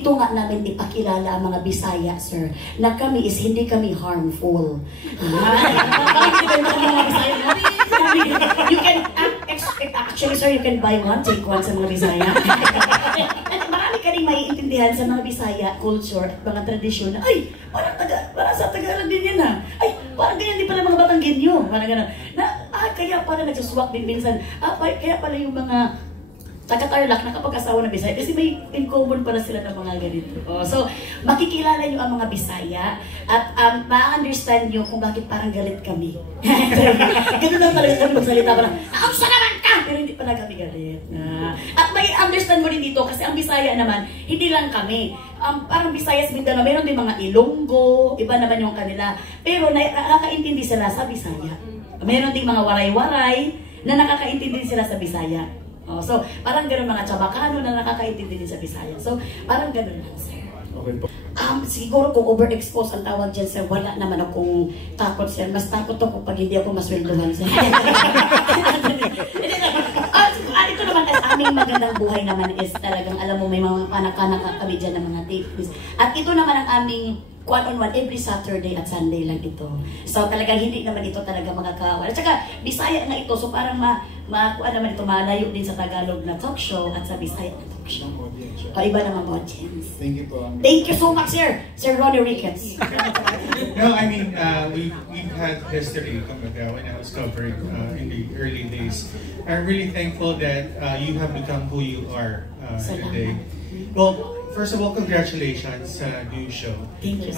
Ito nga namin ipakilala ang mga Bisaya, sir, na kami is hindi kami harmful. You can, actually sir, you can buy one, take one sa mga Bisaya. Marami ka rin maiintindihan sa mga Bisaya culture at mga tradisyon na, ay, parang sa Tagalog din yan ha. Ay, parang ganyan din pala mga Batanggenyo. Parang gano'n. Kaya pala nagsuswak din minsan. Kaya pala yung mga taga-Tarlac na kapag-asawa ng Bisaya kasi may in common pala sila ng mga ganito. So, makikilala nyo ang mga Bisaya at ma-understand nyo kung bakit parang galit kami. Ganun lang talaga kami magsalita parang, ang naman ka! Pero hindi pala kami galit. At may understand mo rin dito kasi ang Bisaya naman, hindi lang kami. Parang Visayas, Mindanao, meron din mga Ilonggo, iba naman yung kanila. Pero nakakaintindi sila sa Bisaya. Meron din mga waray-waray na nakakaintindi sila sa Bisaya. So, parang gano'n mga Chabacano na nakakaintindi din sa Bisaya. So, parang gano'n lang, sir. Okay po. Siguro kung overexpose ang tawag dyan, sir, wala naman akong takot, sir. Mas takot ako pag hindi ako masweldohan, sir. Ito naman, as aming magandang buhay naman is talagang, alam mo, may mga anak-anak kami dyan ng mga tapes. At ito naman ang aming one-on-one every Saturday at Sunday lang ito. So talagang hindi naman ito talaga makakawala. At saka Bisaya nga ito, so parang kuan naman ito, malayo din sa Tagalog na talk show at sa Bisaya na talk show. Iba naman po, audience. Thank you po. Thank you so much, sir. Sir Ronnie Ricketts. No, I mean, we've had history when I was covering in the early days. I'm really thankful that you have become who you are today. Well, first of all, congratulations sa new show. Thank you.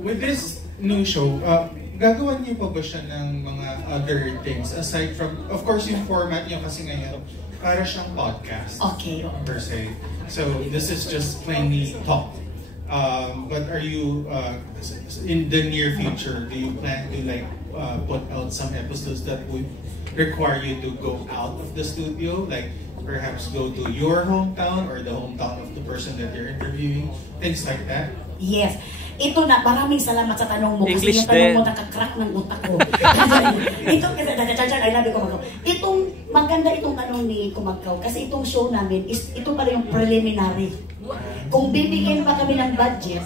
With this new show, gagawan niyo pa ba siya ng mga other things aside from, of course, yung format niyo kasi ngayon, para siyang podcast. Okay. Per se. So this is just plainly talk. But are you, in the near future, do you plan to like put out some episodes that would require you to go out of the studio, like perhaps go to your hometown or the hometown of the person that you're interviewing, things like that? Yes. Ito na, maraming salamat sa tanong mo. English kasi yung tanong mo nakakrak ng utak ko. Ito, I love you, Kumagaw. Itong, maganda itong tanong ni Kumagaw kasi itong show namin, ito pala yung preliminary. Kung bibigyan pa kami ng budget,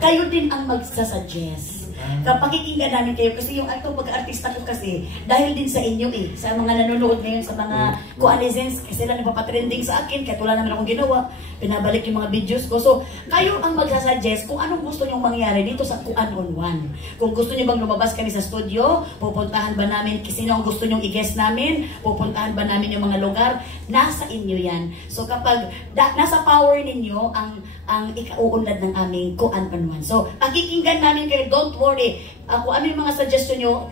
kayo din ang magsasuggest. Pakikinggan namin kayo kasi yung pag-artista ko kasi dahil din sa inyo sa mga nanonood ngayon sa mga kuanizens kasi sila nagpapatrending sa akin kahit wala naman akong ginawa, pinabalik yung mga videos ko. So, kayo ang magsasuggest kung anong gusto nyong mangyari dito sa Kuan on One. Kung gusto nyo bang lumabas kami sa studio, pupuntahan ba namin, sino ang gusto nyong i-guest namin, pupuntahan ba namin yung mga lugar, nasa inyo yan. So, kapag nasa power ninyo ang ikauunlad ng aming Kuan on One. So, pakikinggan namin kayo, don't worry. Kung ano yung mga suggestion nyo,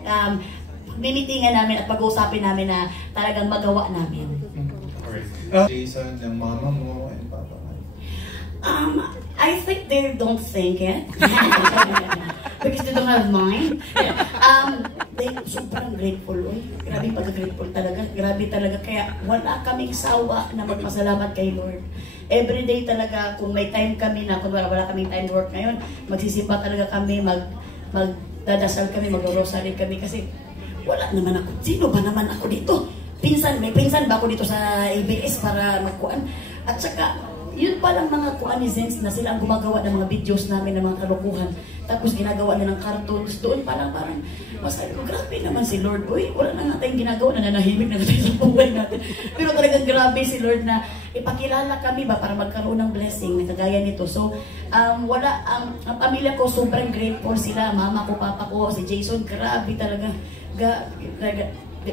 mimitingan namin at pag-uusapin namin na talagang magawa namin. Alright. Jason, ng mama mo and papa mo? I think they don't think it. Because they don't have mind. They sobrang grateful. Grabe pag-grateful talaga. Grabe talaga. Kaya wala kaming sawa na magpasalamat kay Lord. Everyday talaga, kung may time kami na, kung wala kaming time work ngayon, magsisimba talaga kami, magdadasal kami, mag-rosary kami kasi wala naman ako. Sino ba naman ako dito? May pinsan ba ako dito sa ABS para magkuan? At saka, yun palang mga kuanizens na sila ang gumagawa ng mga videos namin ng mga kalukuhan. Tapos ginagawa na ng cartoons. Doon parang masabi ko, grabe naman si Lord. Uy, wala na nga tayong ginagawa, nananahimik na tayo sa buhay natin. Pero talagang grabe si Lord na ipakilala kami ba para magkaroon ng blessing na kagaya nito. So, ang pamilya ko sobrang grateful sila. Mama ko, papa ko, si Jason, grabe talaga.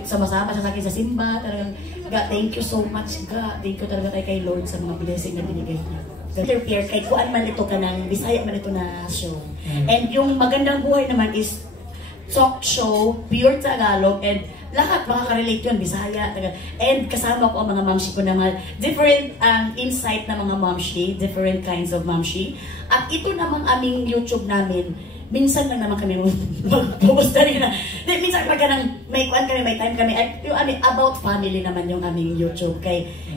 Sama-sama sa akin sa simba, talagang, God, thank you so much, God. Thank you talaga kay Lord sa mga blessing na binigay niya. Pierre, kay kuan man ito ka ng Bisaya man ito na show. And yung magandang buhay naman is talk show, pure Tagalog, and lahat makaka-relate yun, Bisaya, Tagalog. And kasama ko ang mga mamshi ko na mga different insight na mga mamshi, different kinds of mamshi. At ito namang aming YouTube namin, minsan lang naman kami mag-post na rin na. Minsan pagka may kuan kami, may time kami, yung about family naman yung aming YouTube.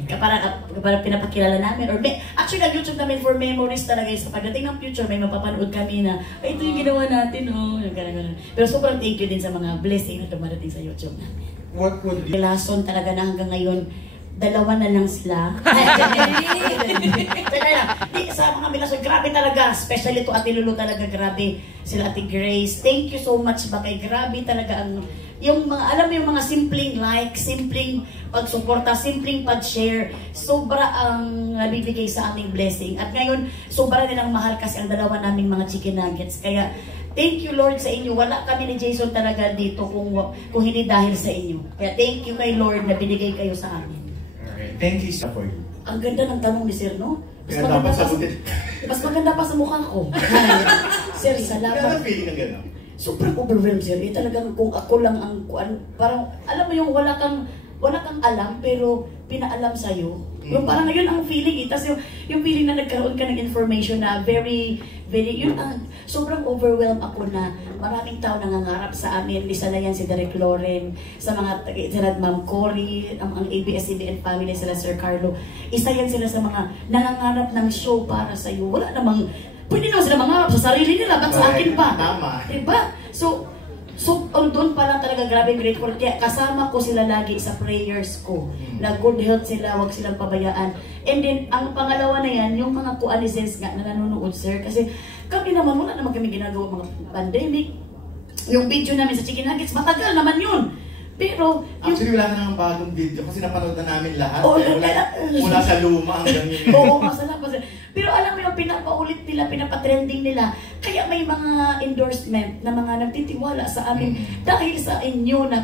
Para pinapakilala namin. Actually, ang YouTube namin for memories talaga. So pagdating ng future, may mapapanood kami na, ay, ito yung ginawa natin, ganun. Pero sobrang thank you din sa mga blessing na dumarating sa YouTube namin. What would you... Lason talaga na hanggang ngayon, dalawa na lang sila. Sa mga Milason, grabe talaga. Especially to Ate Lulu talaga, grabe. Sila Ate Grace. Thank you so much ba kay grabe talaga ang yung mga, alam mo yung mga simpleng like, simpleng pagsuporta, simpleng pag-share, sobra ang nabibigay sa aming blessing. At ngayon, sobra nilang mahal kasi ang dalawa naming mga chicken nuggets. Kaya, thank you Lord sa inyo. Wala kami ni Jason talaga dito kung hindi dahil sa inyo. Kaya thank you kay Lord na binigay kayo sa amin. Alright. Thank you so for you. Ang ganda ng tanong ni Sir, no? Kaya dapat sagutin. Mas maganda pa sa mukha ko. Sir, salamat. Kaya feeling ng gano'n? Sobrang overwhelmed, Sir. Talagang kung ako lang ang parang, alam mo yung wala kang alam, pero pinaalam sa'yo. Yung parang ngayon ang feeling, tapos yung feeling na nagkaroon ka ng information na very, yun ang, sobrang overwhelmed ako na maraming tao nangangarap sa amin. Isa na yan si Derek Loren, sa mga sila Ma'am Cory, ang ABS-CBN family, sila Sir Carlo. Isa yan sila sa mga nangangarap ng show para sa'yo. Wala namang, pwede naman sila mangarap sa sarili nila, ba't sa akin pa? Tama. Diba? So doon pa lang talaga grabe grateful. Kaya kasama ko sila lagi sa prayers ko. Na good health sila, wag silang pabayaan. And then, ang pangalawa na yan, yung mga coalitions nga na nanonood, Sir. Kasi kami naman, wala naman kami ginagawa mga pandemic. Yung video namin sa Chicken Nuggets, matagal naman yun. Pero, actually, wala na ng bagong video kasi napanood na namin lahat. Oh, mula sa luma hanggang yun. Oo, masalamat. Pero alam mo yung pinapaulit nila, pinapatrending nila. Kaya may mga endorsement na mga nagtitiwala sa amin dahil sa inyo na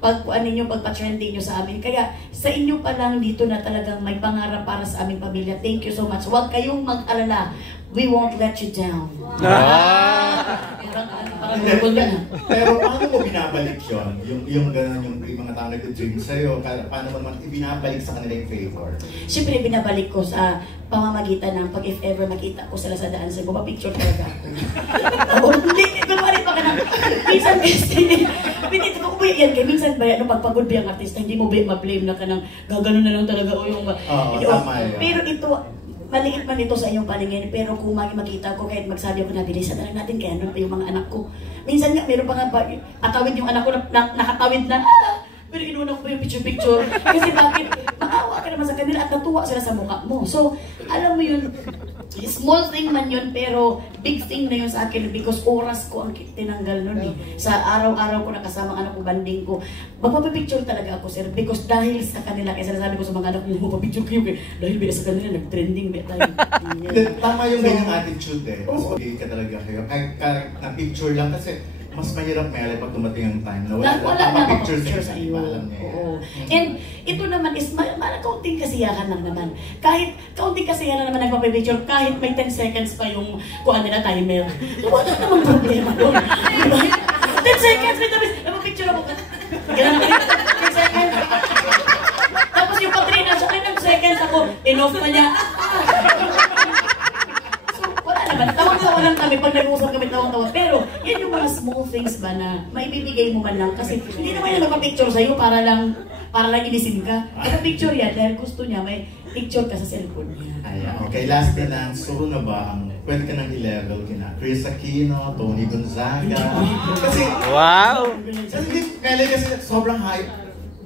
pagpa-trending nyo sa amin. Kaya sa inyo pa lang dito na talagang may pangarap para sa aming pamilya. Thank you so much. Huwag kayong mag-alala. We won't let you down. Pero paano mo binabalik yun? Yung gano'n, yung mga tao nag-dream sa'yo, paano mo naman ibinabalik sa kanila yung favor? Siyempre, binabalik ko sa pamamagitan ng pag if ever makita ko sila sa daan sa iba, picture talaga ako. Hindi, kunwari pa ka na, minsan kasi, pinito ko ba yan kayo, minsan ba yan, pagpagod ba yung artista, hindi mo ba ma-blame na ka ng gagano na lang talaga o yung... tama yun. Pero ito, maliit man ito sa inyong paningin, pero kung makita ko kahit magsabi ako na bilisan na lang natin kaya ano pa yung mga anak ko. Minsan nga, meron pa nga atawid yung anak ko na nakatawid na, pero inuna ko pa yung picture-picture. Kasi bakit? Maawa ka naman sa kanila at natuwa sila sa mukha mo. So, alam mo yun, small thing man yun, pero big thing na yun sa akin because oras ko ang tinanggal nun eh. Sa araw-araw ko nakasama ang anak ko, banding ko. Magpapapicture talaga ako, Sir, because dahil sa kanila, kaya sinasabi ko sa mga anak ko, magpapicture kayo dahil ba sa kanila, nag-trending ba tayo. Tama yung ganyang attitude eh. Mas magiging ka talaga kayo. Kahit na picture lang kasi mas mahirap may pag dumating ang time na wala na picture sa iyo. And ito naman is kaunting kasiyahan lang naman. Kahit kaunting kasiyahan naman nagpapicture, kahit may 10 seconds pa yung kuha nila timer. Wala namang problema doon. 10 seconds, may tapos, nagpapicture ako. Gano'n na kayo, 10 seconds. Tapos yung Patrina, siya ay 9 seconds ako, enough na niya. Tawang-tawa lang kami pag nag-uusap kami, tawang-tawa. Pero, yan yung mga small things ba na maibibigay mo man lang. Kasi hindi naman yung nagpa-picture sa'yo para lang inisin ka. Nagpa-picture yan dahil gusto niya may picture ka sa cellphone niya. Ayan. Okay, last na lang. Sure na ba ang pwede ka nang i-level kina Chris Aquino, Tony Gonzaga? Kasi, wow! Kasi sobrang hype.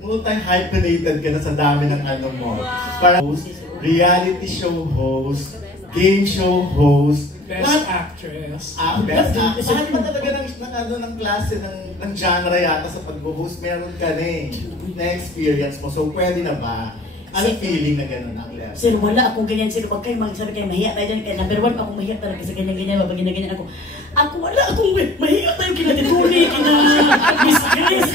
Multi-hyphenated ka na sa dami ng ano mo. Para host, reality show host, game show host, Best Actress. Best Actress. Saan ba talaga ng klase ng genre yata sa pag-host? Meron ka na-experience mo. So, pwede na ba? Ano feeling na gano'n ang level? Sir, wala akong ganyan. Sir, huwag kayo magsabi kayo, mahiya tayo dyan. Kaya number 1, akong mahiya talaga sa ganyan-ganyan. Mabag ganyan-ganyan ako. Ako, wala akong mahiya tayo kina Tituli, kina Miss Grace.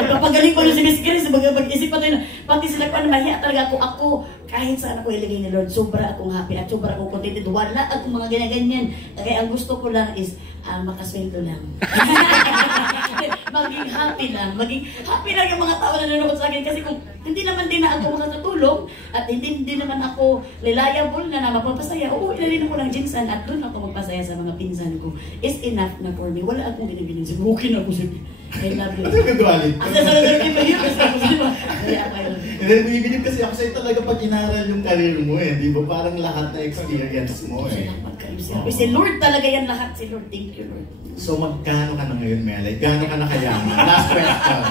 Nagpapagaling pa rin si Miss Grace. Mag-isip pa tayo na, pati sila ko, mahiya talaga ako. Ako, kahit saan ako ilagay ni Lord, sobra akong happy at sobra akong contented. Wala akong mga ganyan-ganyan. Kaya ang gusto ko lang is, makasweldo lang. Maging happy lang yung mga tao na nanonood sa akin kasi kung hindi naman din na ako makakatulong at hindi naman ako reliable na mapapasaya, ilalin ako ng jinsan at doon ako magpasaya sa mga pinsan ko is enough na for me. Wala akong ginaginin. Okay na ako. I love you. Ano yung gadualin? Ang sasagot ko yun kasi ako sila. Hindi, bibinib kasi ako sa'yo talaga pag inaral yung career mo di ba? Parang lahat na experience mo Salamat kayo. Si Lord talaga yan lahat. Si Lord, thank you Lord. So magkano ka na ngayon, Melay? Gano'n ka na kayaman? Last question.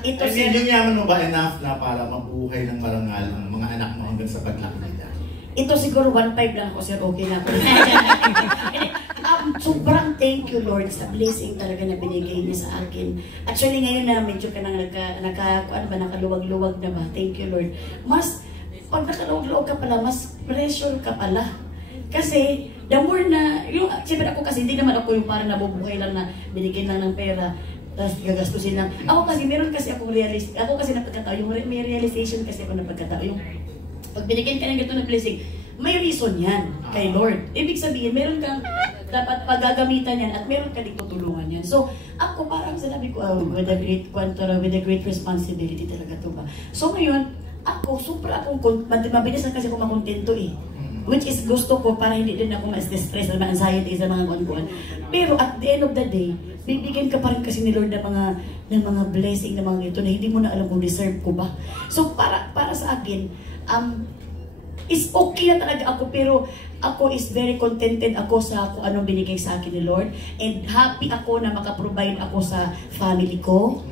Ito I sir, mean, yung yaman mo ba enough na para mabuhay ng marangal ang mga anak mo hanggang sa paglaki nila? ito siguro 1.5 lang ako sir, okay na ako. Sobrang thank you Lord sa blessing talaga na binigay niya sa akin. Actually ngayon na medyo ka nang nakaluwag-luwag na ba? Thank you Lord. Mas, pag nakaluwag-luwag ka pala, mas pressure ka pala. Kasi, the more na, siyempre ako kasi, hindi naman ako yung parang nabubuhay lang na binigyan lang ng pera, tapos gagastusin lang. Ako kasi, meron kasi akong ako kasi napagkatao, may realization kasi ako napagkatao, yung pag binigyan ka ng ganito ng blessing, may reason yan kay Lord. Ibig sabihin, meron kang dapat paggagamitan yan at meron ka dito tulungan yan. So, ako parang sinabi ko, with a great responsibility talaga to ba. So ngayon, ako, super akong, mabilis na kasi ako makontento eh. Which is gusto ko para hindi din ako ma-stress na anxiety sa mga kuan-kuan. Pero at the end of the day, bibigyan ka pa rin kasi ni Lord ng mga blessing na mga ito na hindi mo na alam kung deserve ko ba. So para sa akin, is okay na talaga ako, pero ako is very contented ako sa kung anong binigay sa akin ni Lord. And happy ako na makaprovide ako sa family ko,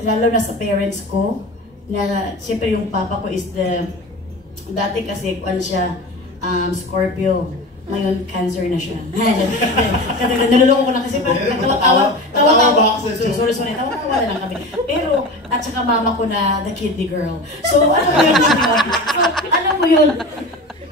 lalo na sa parents ko, na siyempre yung papa ko is dati kasi kuan siya, Scorpio, ngayon cancer na siya. Naluloko ko na kasi tawa-tawa na lang kami. Pero, at saka mama ko na the kidney girl. So, alam mo yun,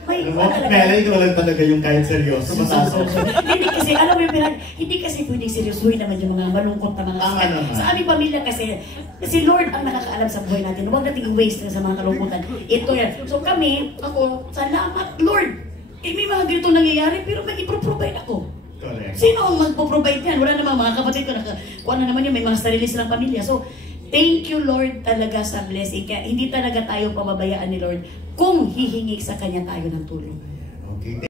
may Melay ko lang talaga yung kahit seryoso. Hindi kasi, alam mo yung hindi kasi pwedeng seryosohin naman yung mga malungkot na mga sa aming pamilya kasi si Lord ang nakakaalam sa buhay natin. Huwag natin i-waste na sa mga kalungkutan. Ito yan. So kami, ako, salamat Lord. May mga ganito nangyayari pero may ipro-provide ako. Correct. Sino ang magpo-provide yan? Wala namang mga kapatid ko kung ano naman yun, may mga sarili silang pamilya. So, thank you Lord talaga sa blessing. Kaya hindi talaga tayo pababayaan ni Lord kung hihingi sa Kanya tayo ng tulong. Okay.